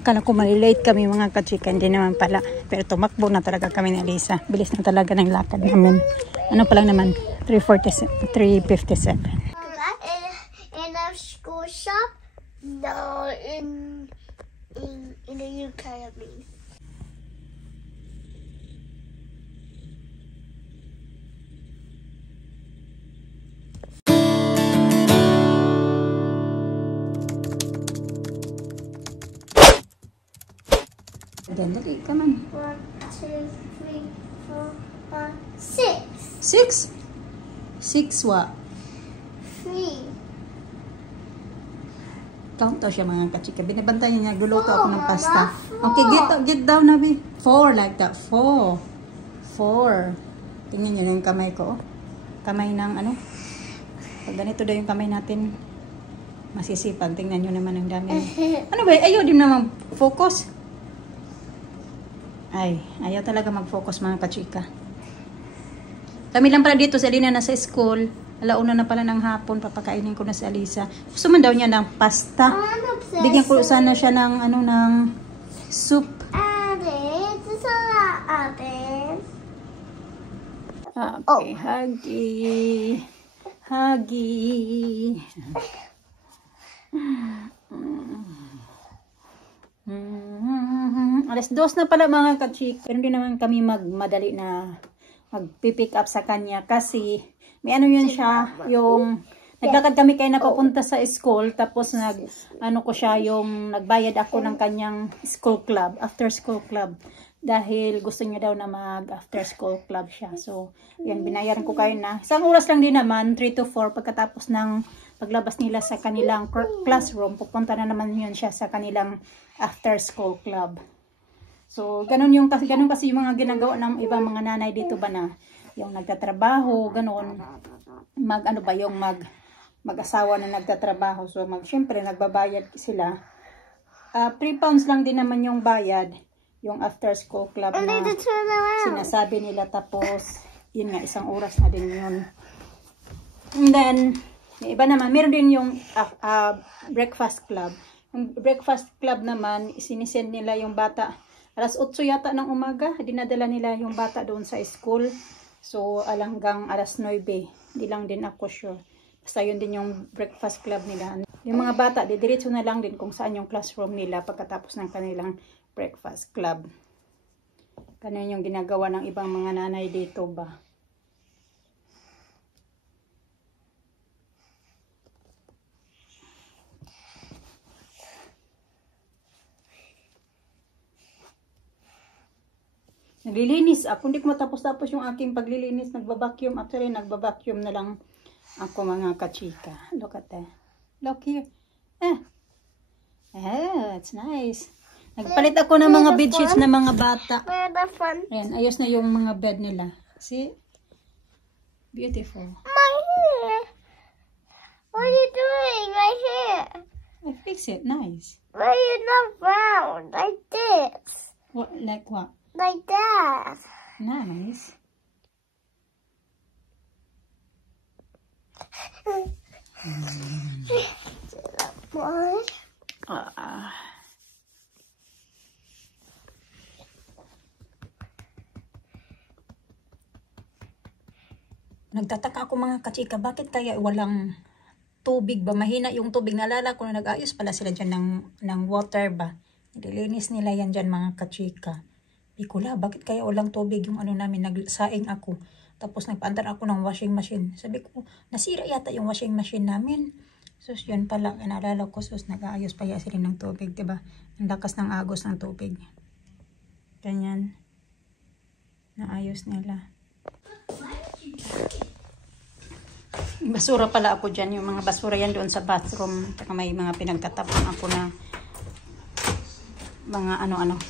Akala ko malilate kami mga kachika, hindi naman pala. Pero tumakbo na talaga kami ni Alisa. Bilis na talaga ng lakad namin. Ano pa lang naman, 3:57. In a school shop? No, in the UK, I mean. Dali, come on. 1, 2, 3, 4, 5, 6. 6? 6 what? 3. Count daw siya mga kachika. Binabantayan niya, nagluluto ako ng pasta. Okay, get down na, be. 4 like that. 4. Tingnan niyo yung kamay ko. Kamay ng ano. Pag ganito daw yung kamay natin, masisipag. Tingnan niyo naman ang dami. Ano ba? Ayaw din naman focus. Ay, ayaw talaga mag-focus mga kachika. Kami lang pala dito sa Alina na sa school. Alauna na pala ng hapon, papakainin ko na si Alisa. Gusto man daw niya ng pasta. Bigyan ko sana siya ng ano ng soup. Okay, Huggy. Alas 2 na pala mga kachik. Pero hindi naman kami magmadali na mag-pick up sa kanya kasi may ano yun siya, yung naglakad kami kayo napapunta sa school tapos nagbayad ako ng kanyang school club, after school club dahil gusto niya daw na mag after school club siya. So, yan, binayaran ko kayo na. Isang oras lang din naman, 3 to 4 pagkatapos ng paglabas nila sa kanilang classroom, pupunta na naman yun siya sa kanilang after school club. So, ganun kasi yung mga ginagawa ng ibang mga nanay dito ba na yung nagtatrabaho, ganun. Mag-asawa na nagtatrabaho. So, syempre, nagbabayad sila. 3 pounds lang din naman yung bayad, yung after school club na sinasabi nila. Tapos, yun nga, 1 oras na din yun. And then, yung iba naman, meron din yung breakfast club. Yung breakfast club naman, sinisend nila yung bata. Alas 8 yata ng umaga, dinadala nila yung bata doon sa school. So, hanggang alas 9. Di lang din ako sure. Basta yun din yung breakfast club nila. Yung mga bata, didiretso na lang din kung saan yung classroom nila pagkatapos ng kanilang breakfast club. Ganun yung ginagawa ng ibang mga nanay dito ba. Naglilinis ako. Hindi ko matapos-tapos yung aking paglilinis. Nagbabacuum. Actually, nagbabacuum na lang ako mga kachika. Look at that. Look here. It's nice. Nagpalit ako ng mga bedsheets na mga bata. Ayan, ayos na yung mga bed nila. See? Beautiful. My hair. What are you doing? My hair. I fix it. Nice. Why are you not round? Like this. What? Like what? Like that. Nice. Nagtataka ako mga kachika, bakit kaya walang tubig ba? Mahina yung tubig. Naalala ko na nag-ayos pala sila dyan ng water ba? Nililinis nila yan dyan mga kachika. Bikula, bakit kaya walang tubig yung ano namin? Nagsaing ako. Tapos nagpaandar ako ng washing machine. Sabi ko, nasira yata yung washing machine namin. Sus, yun pala. Naalala ko, sus, nag-aayos pa sila ng tubig, diba? Ang lakas ng agos ng tubig. Ganyan. Naayos nila. Basura pala ako dyan. Yung mga basura yan doon sa bathroom. Taka may mga pinagtatapon ako na mga ano-ano.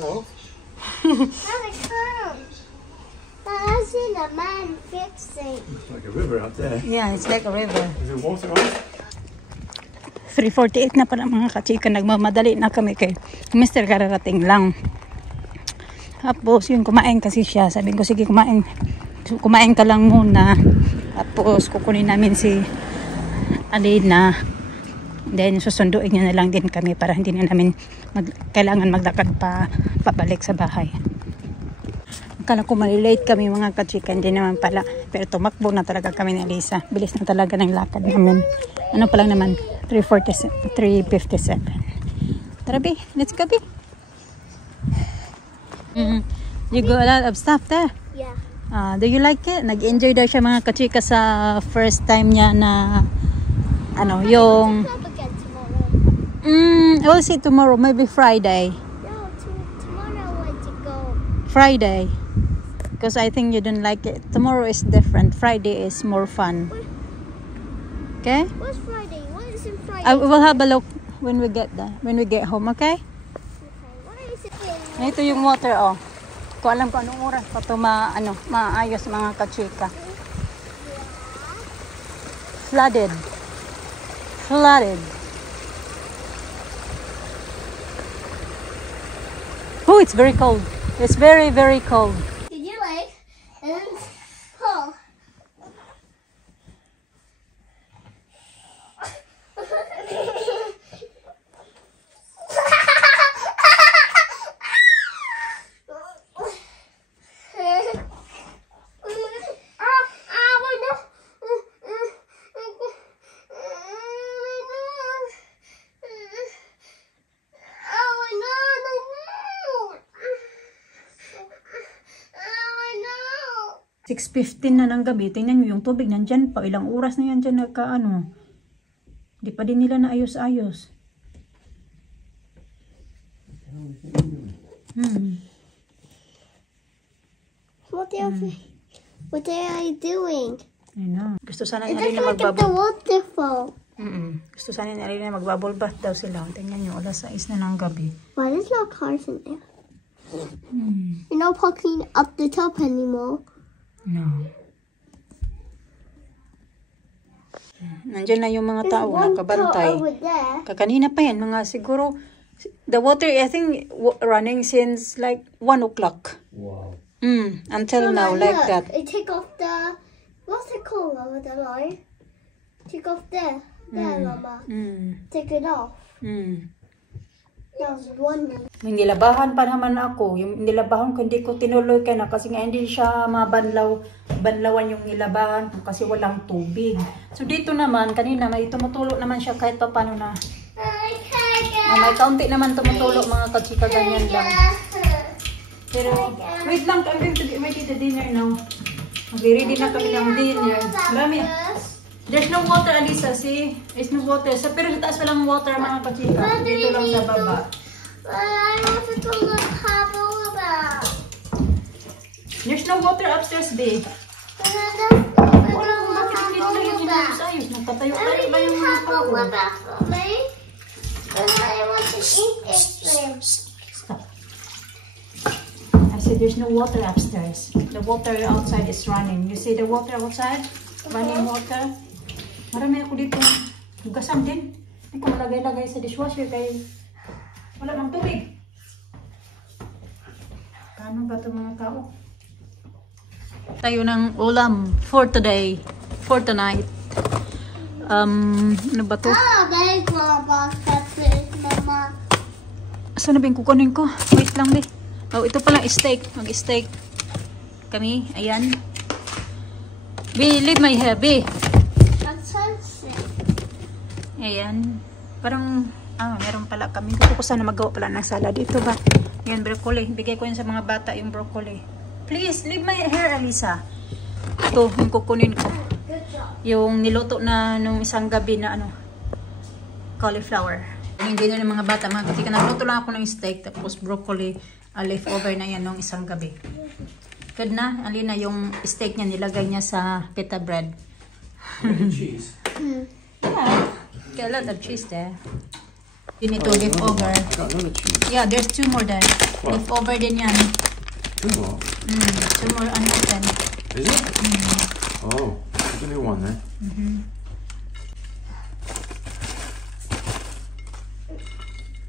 Oh. I see the man fixing. It's like a river out there. Yeah, it's like a river. Is there water on it? 3:48 na pala mga kachika. Nagmamadali na kami kay Mr. kararating lang. Tapos yung kumain kasi siya. Sabi ko, sige kumain. Kumain ka lang muna. Tapos kukunin namin si Alina. Then susunduin niya na lang din kami para hindi na namin kailangan maglakad pabalik sa bahay. Akala ko malilate kami mga kachika, hindi naman pala. Pero tumakbo na talaga kami ni Elisa. Bilis na talaga ng lakad namin. Ano pa lang naman, 3:57. Tara B, let's go B. You go a lot of stuff there. Yeah. Do you like it? Nag-enjoy daw siya mga kachika sa first time niya na ano, yung Club again tomorrow. we'll see tomorrow, maybe Friday. No, tomorrow I want to go. Friday. Because I think you don't like it. Tomorrow is different. Friday is more fun. Okay? What's Friday? What is in Friday? We'll have a look when we get home, okay? Okay. What is it in? Ito yung water, oh. Kung alam ko anong oras pa ito maayos mga kachika. Flooded. Oh, it's very cold. It's very, very cold. Did you like and pull? Oh, 6:15 na ng gabi. Tingnan nyo yung tubig nandyan pa. Ilang oras na yan dyan nagkaano. Di pa din nila naayos-ayos. What are you doing? I know. Gusto sana It nila looks like the magbabol. waterfall. Gusto sana nila magbubble bath daw sila. Tingnan nyo, alas 6 na ng gabi. Why there's no cars in there? You're not parking up the top anymore. No. Nandyan na yung mga tao nakabantay. Over there. Kakanina pa yan, mga siguro, the water, I think, running since like 1 o'clock. Wow. Until now, Mama, like look, that. I take off the, what's it called over the line? Take off there. There, Mama. Take it off. That was one minute. May nilabahan pa naman ako. Yung nilabahan ko, hindi ko tinuloy ka na kasi nga hindi siya banlawan yung nilabahan ko kasi walang tubig. So dito naman, kanina may tumutulo naman siya kahit pa paano na. May kaunti naman tumutulo mga kachika, ganyan lang. Pero, wait lang, I'm going to get ready the dinner now. Mag-ready na kami ng dinner. Marami. There's no water, Alisa, see? There's no water. Pero sa taas walang water, mga kachika. Dito lang sa baba. I want to go look how about. There's no water upstairs, babe. Wala kung bakit hindi nila yung inayos-ayos. Nagpatayo-tayo ba yung mga tao? I want to eat it. Stop. I said there's no water upstairs. The water outside is running. You see the water outside? Running water. Marami ako dito. Hugasan din. Hindi ko malagay-lagay sa dishwasher kaya wala mang tubig. Paano ba ito mga tao? Tayo ng ulam for today. For tonight. Ano ba ito? There's Mama. That's it, Mama. Saan na ba yung kukunin ko? Wait lang be. Oh, ito pala steak. Mag-steak kami. Ayan. Be, leave my hair, be. That's sunset. Ayan. Parang, meron pala kami. Gusto ko sana magawa pala ng salad. Ito ba? Ayan, broccoli. Bigay ko yun sa mga bata yung broccoli. Please, leave my hair, Alisa. Ito, yung kukunin ko. Good job. Yung niluto na nung isang gabi na cauliflower. Yung dinner ng mga bata, mga katika. Nagluto lang ako ng steak, tapos broccoli, leftover na yan nung isang gabi. Good na, Alina, yung steak niya nilagay niya sa pita bread. Cheese. Yeah, get a lot of cheese there. You need to leftover. Got another cheese. Yeah, there's 2 more there. Wow. Leftover din yan. 2 more. 2 more unopened. Is it? Oh, there's only one there.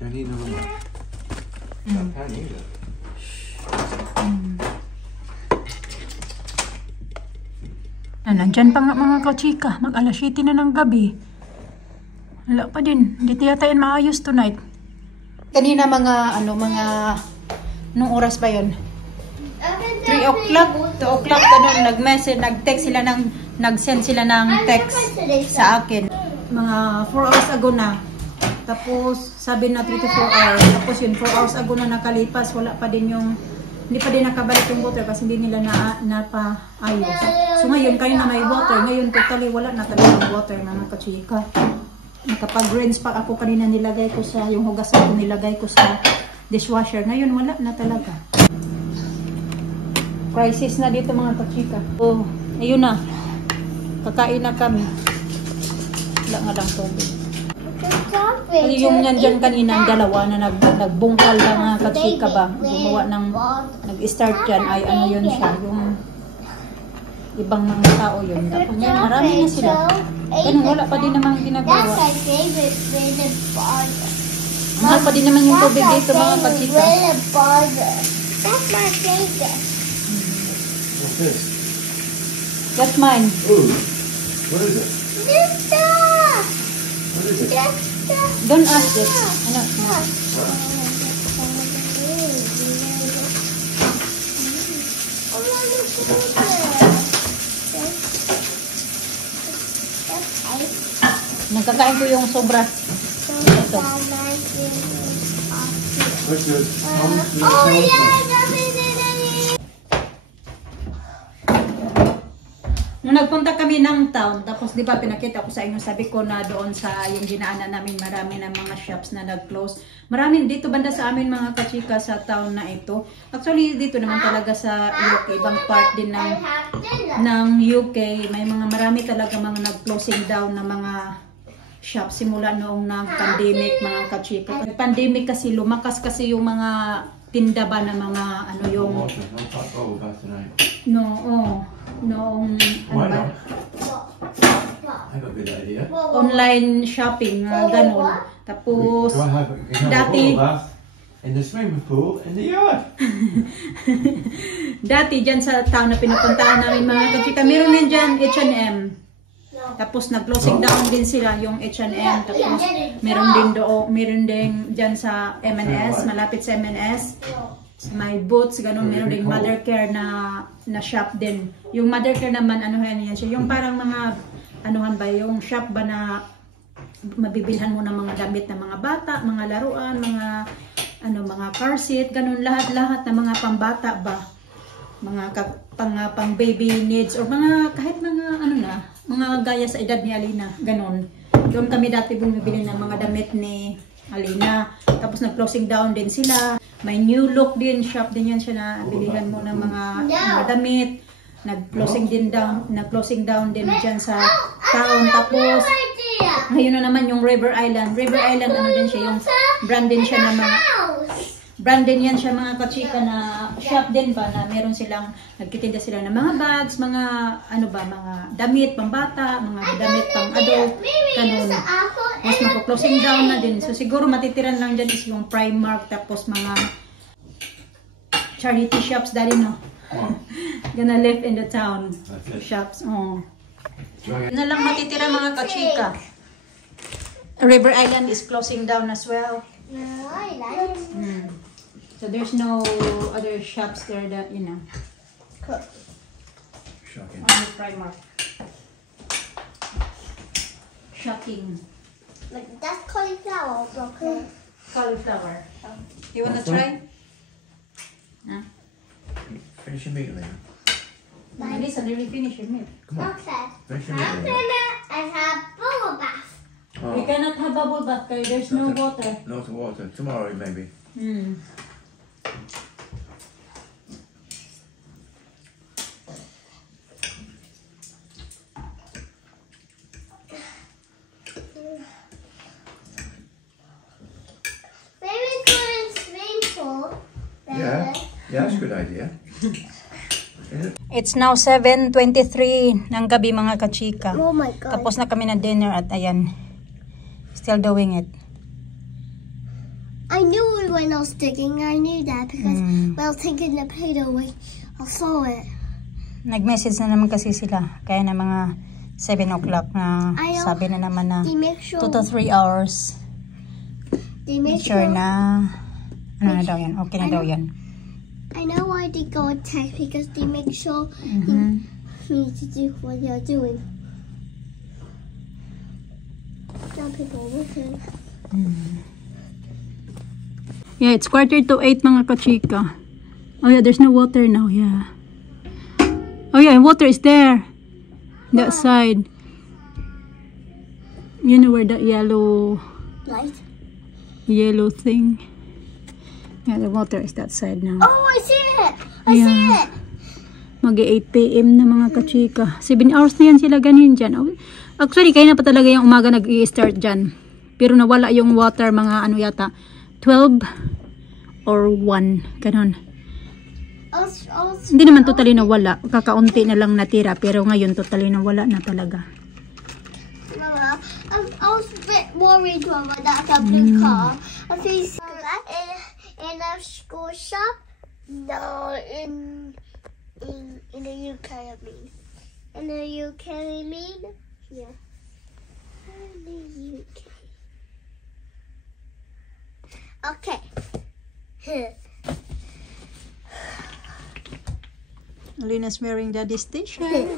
I need another one. I can't eat it. Nandyan pa nga mga kachika. Mag-alas 7 na ng gabi. Wala pa din. Hindi yata yan maayos tonight. Kanina mga nung oras ba yun? 3 o'clock, 2 o'clock ganun, nag-text sila nag-send sila ng text sa akin. Mga 4 hours ago na. Tapos sabi na 3 to 4 hours. Tapos yun 4 hours ago na nakalipas, hindi pa din nakabalik yung water kasi hindi nila napaayos. So ngayon kayo na may water, ngayon totally wala na talaga yung water mga kachika. Nakapag-rinse pa ako kanina, nilagay ko sa yung hugasan ko, nilagay ko sa dishwasher. Ngayon wala na talaga. Crisis na dito mga kachika. Oh, ayun na. Kakain na kami. Wala nga lang tubig. Ay, yung yan dyan kanina, ang dalawa na nagbungkal lang mga kachika ba. Gumawa ng, nag-start dyan ay ano yun siya. Yung ibang mga tao yun. Tapos yan, marami na sila. Ganun, wala pa din naman ginagawa. Mahal pa din naman yung tubig dito mga kachika. That's my favorite. What's this? That's mine. Ooh. What is it? Sister! What is it? Sister! Don't ask this. Ano? Nagkakain ko yung sobra. Ito. What's this? Oh yeah! Nung nagpunta kami ng town, tapos di ba pinakita ko sa inyo, sabi ko na doon sa yung dinaanan namin, marami ng mga shops na nag-close. Marami dito banda sa amin mga kachika sa town na ito. Actually dito naman talaga sa UK, ibang part din ng UK, may marami talaga mga nag-closing down na mga shops simula noong nag-pandemic mga kachika. Pandemic kasi lumakas kasi yung mga tinda ba na mga ano yung noong I have a good idea. online shopping ganun. Tapos dati in the swimming pool in the yard. dati dyan sa town na pinupuntahan namin mga kachika, meron din dyan H&M. Tapos nag-closing down din sila yung H&M. Tapos meron din dyan sa M&S, malapit sa M&S. May Boots, ganun, meron ding Mother Care na shop din. Yung Mother Care naman, anuhan yan siya. Yung parang mga, anuhan ba, yung shop ba na mabibilhan mo ng mga damit ng mga bata, mga laruan, mga car seat, ganun, lahat-lahat na mga pambata ba. Mga pang baby needs, or mga, kahit mga, mga gaya sa edad ni Alina, ganun. Doon kami dati bumibili ng mga damit ni Alina. Tapos nag-closing down din sila. May New Look din, shop din yan siya na bilihan mo ng mga damit. Nag-closing down din dyan sa town. Tapos ngayon na naman yung River Island. River Island ano din siya, yung brand din siya na brand din yan siya mga kachika na shop din ba na meron silang, nagtitinda sila ng mga bags, mga mga damit pambata, mga damit pang adult, kanun. Mas magpo-closing down na din. So siguro matitiran lang dyan is yung Primark, tapos mga charity shops dali no. Gonna live in the town shops. Oh. Na lang matitira mga kachika. River Island is closing down as well. No, I like it. So there's no other shops there that, you know. Shocking. Only Primark. Shocking. Like that's cauliflower, broccoli. Cauliflower. You wanna try? Huh? Finish your meat, Elena. Lisa, did you finish your meal? Come on. Okay. Finish your meat, I'm Elena. gonna have bubble bath. Oh, We cannot have bubble bath because there's no water. Not water. Tomorrow, maybe. Maybe go in swimming pool. Yeah. Yeah, that's a good idea. It's now 7:23 ng gabi mga kachika. Oh my god. Tapos na kami na dinner at ayan. Still doing it. I knew when I was digging, I knew that because when I was taking the plate away, I saw it. Nag-message na naman kasi sila. Kaya na mga 7 o'clock na. Sabi na naman na They make sure 2 to 3 hours. Make sure na ano na daw yan. Okay na daw yan. I know why they go and text, because they make sure you need to do what you're doing. Some people listen. Yeah, it's 7:45 mga kachika. Oh yeah, there's no water now. Yeah. Oh yeah, water is there. That side. You know where that yellow thing. Yeah, the water is that side now. Oh, I see it! I see it! Mag-8 PM na mga kachika. 7 hours na yan sila ganin dyan. Actually, kaya na pa talaga yung umaga nag-i-start dyan. Pero nawala yung water mga ano yata. 12 or 1. Ganon. Hindi naman totally nawala. Kakaunti na lang natira. Pero ngayon totally nawala na talaga. Mama, I was a bit worried, Mama, that the blue car. I think in a school shop? No, in the UK, I mean. In the UK, I mean? Yeah. In the UK. Okay. Alina's wearing daddy's t-shirt.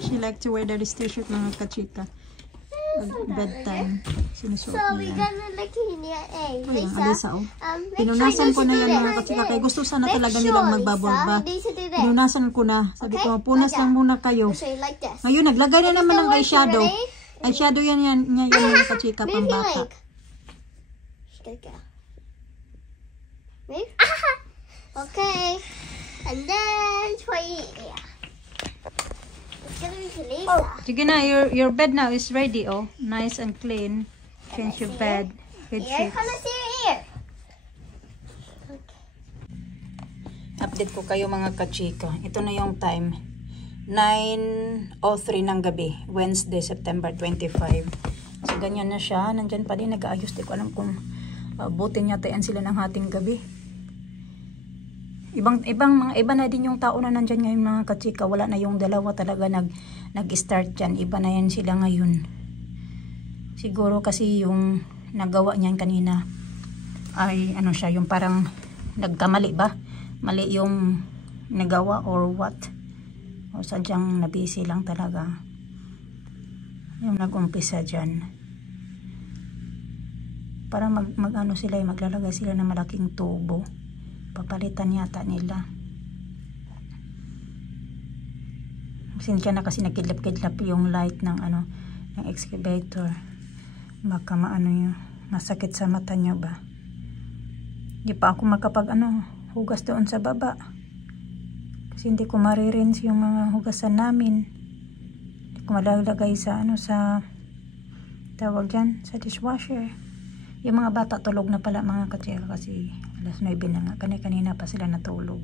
She like to wear daddy's t-shirt mga kachika. Bedtime. Sinusuot So we're niya. gonna look in the A. Ayan, Lisa, Alisa, oh. make Pinunasan sure ko na you yan do mga this. kachika. Kaya gusto sana Make talaga sure, nilang Lisa, magbababa. you need to do this. Pinunasan ko na. Sabi Okay? ko, punas Like lang that. muna kayo. So you like this. Ngayon, naglagay na naman ng Ready? eyeshadow. Eyeshadow yan mga kachika, Move your pambata. leg. She's gonna go. Move. Okay. And then yeah. It's gonna be for Lisa. Sige na, your bed now is ready, oh. Nice and clean. Change your bed. Bed Here, sheets. come and see your ear. Update ko kayo mga kachika. Ito na yung time. 9:03 ng gabi. Wednesday, September 25. So, ganyan na siya. Nandyan pa din. Nag-aayos. Di ko alam kung buti niya tayan sila ng hating gabi. Iba na din yung tao na nandyan ngayon mga kachika. Wala na yung dalawa talaga nag-start dyan. Iba na yan sila ngayon. Siguro kasi yung nagawa niyan kanina ay ano siya, yung parang nagkamali ba? Mali yung nagawa or what? O sadyang nabisi lang talaga. Yung nag-umpisa dyan. Para mag-ano sila, maglalagay sila ng malaking tubo. Papalitan yata nila. Sinsya na kasi nagkidlap-kidlap yung light ng ng excavator. Baka masakit sa mata niyo ba? Hindi pa ako makapag hugas doon sa baba. Kasi hindi ko maririnse yung mga hugasan namin. Hindi ko malalagay sa sa tawag dyan, sa dishwasher. Yung mga bata tulog na pala mga katsika kasi alas 9 na nga. Kanina pa sila natulog.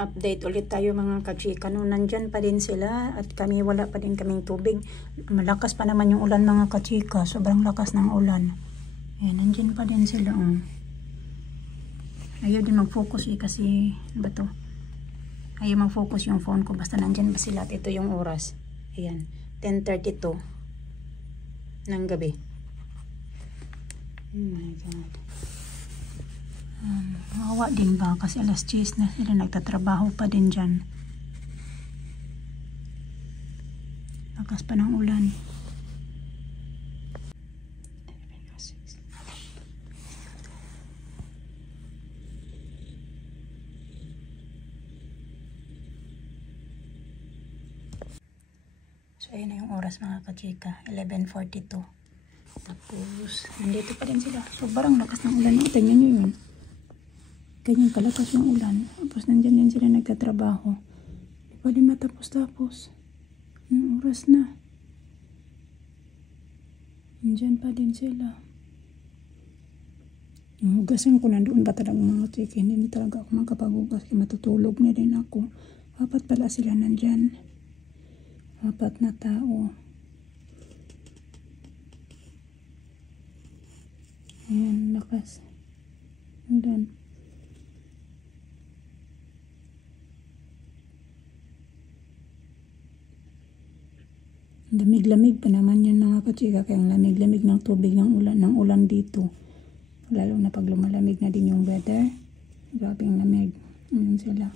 Update ulit tayo mga kachika. No, nandyan pa din sila at kami wala pa din kaming tubig. Malakas pa naman yung ulan mga kachika. Sobrang lakas ng ulan. Ayan, nandyan pa din sila. Ayaw din mag-focus kasi ba to? Ayaw mag-focus yung phone ko. Basta nandyan ba sila at ito yung oras. Ayan, 10:32 ng gabi. Oh my God. Mawa din ba kasi alas 10 na sila, nagtatrabaho pa din dyan. Lakas pa ng ulan. So ayun na yung oras mga kachika, 11:42. Tapos nandito pa din sila. Sobrang lakas ng ulan. Tingnan nyo yun. Ganyan kalakas yung ulan. Tapos nandyan din sila nagtatrabaho. Di pa din matapos-tapos. Yung oras na. Nandyan pa din sila. Yung hugasan ko nandoon pa talaga mga chiki. Hindi na talaga ako makapaghugas. Matutulog na din ako. 4 pala sila nandyan. 4 na tao. Ayan, lakas. Ulan. Lamig-lamig pa naman yan mga kachika. Kaya ang lamig-lamig ng tubig ng ulan dito. Lalo na pag lumalamig na din yung weather. Grabe ang lamig. Ayan sila.